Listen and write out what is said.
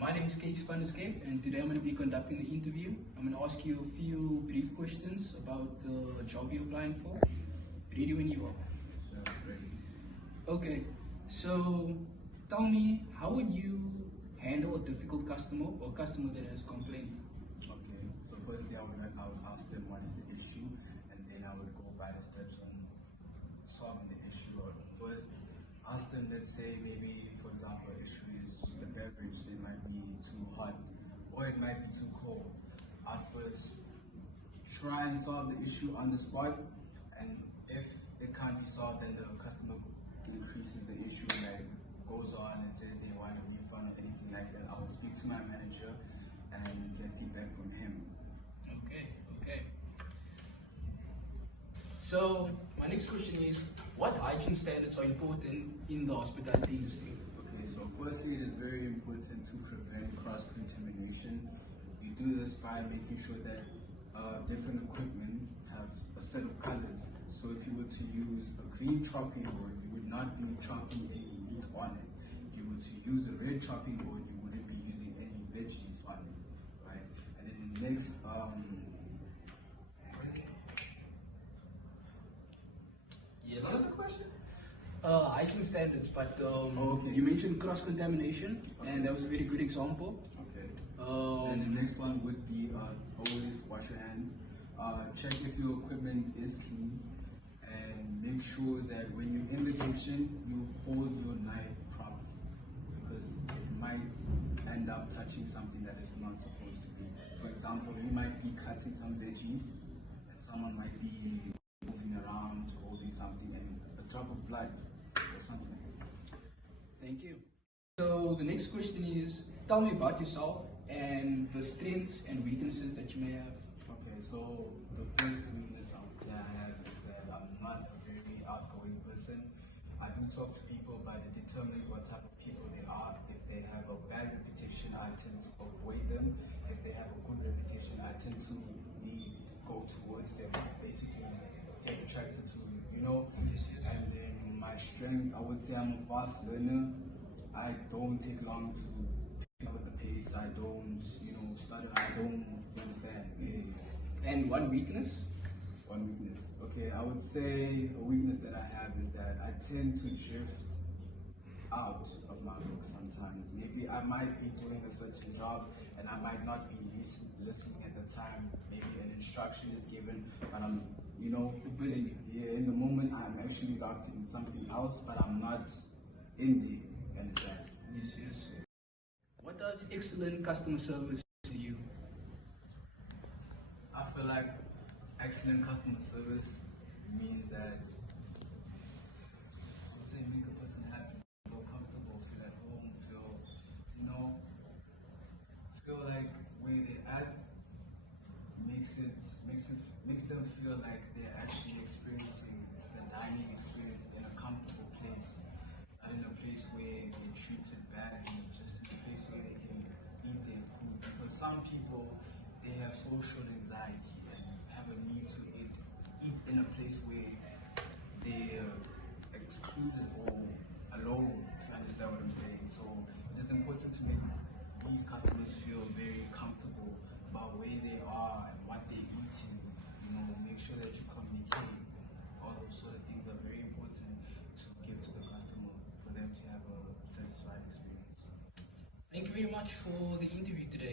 My name is Casey van der Scape, and today I'm going to be conducting the interview. I'm going to ask you a few brief questions about the job you're applying for. Ready when you are. So, ready. Okay, so tell me, how would you handle a difficult customer or customer that has complained? Okay, so firstly I would ask them what is the issue, and then I would go by the steps on solving the issue. First, ask them, let's say maybe, for example, the issue is the beverage, it might be too hot or it might be too cold. I'll first try and solve the issue on the spot, and if it can't be solved, then the customer increases the issue, like goes on and says they want a refund or anything like that. I will speak to my manager and get feedback from him. Okay. So my next question is, what hygiene standards are important in the hospitality industry? Okay, so firstly, it is very important to prevent cross-contamination. We do this by making sure that different equipment have a set of colors. So if you were to use a green chopping board, you would not be chopping any meat on it. If you were to use a red chopping board, you wouldn't be using any veggies on it, right? And then the next, what is the question? Hygiene standards, but okay. you mentioned cross-contamination, and that was a very good example. Okay. And the next one would be always wash your hands. Check if your equipment is clean, and make sure that when you're in the kitchen, you hold your knife properly, because it might end up touching something that is not supposed to be. For example, you might be cutting some veggies, and someone might be moving around, holding something, and a drop of blood or something. Thank you. So the next question is, tell me about yourself and the strengths and weaknesses that you may have. Okay, so the first weakness I would say I have is that I'm not a very outgoing person. I do talk to people, but it determines what type of people they are. If they have a bad reputation, I tend to avoid them. If they have a good reputation, I tend to go towards them, basically get attracted to, you know. And then my strength, I would say I'm a fast learner. I don't take long to pick up the pace. I don't, stutter. I don't understand. And one weakness? One weakness. Okay, I would say a weakness that I have is that I tend to drift out of my work sometimes. Maybe I might be doing a certain job and I might not be listening at the time. Maybe an instruction is given, but I'm, busy. In the moment I'm actually locked in something else, but I'm not in there. You understand? Yes. What does excellent customer service to you? I feel like excellent customer service means that, I would say, make a person happy, feel comfortable, feel at home, feel like where they're at makes them feel like they're actually experiencing the dining experience in a comfortable place, not in a place where they're treated badly, just in a place where they can eat their food. Because some people, they have social anxiety and have a need to eat in a place where they're excluded or alone, if you understand what I'm saying. So it is important to make these customers feel very comfortable about where they are and what they're eating. Make sure that you communicate. All those sort of things are very important to give to the customer for them to have a satisfied experience. Thank you very much for the interview today.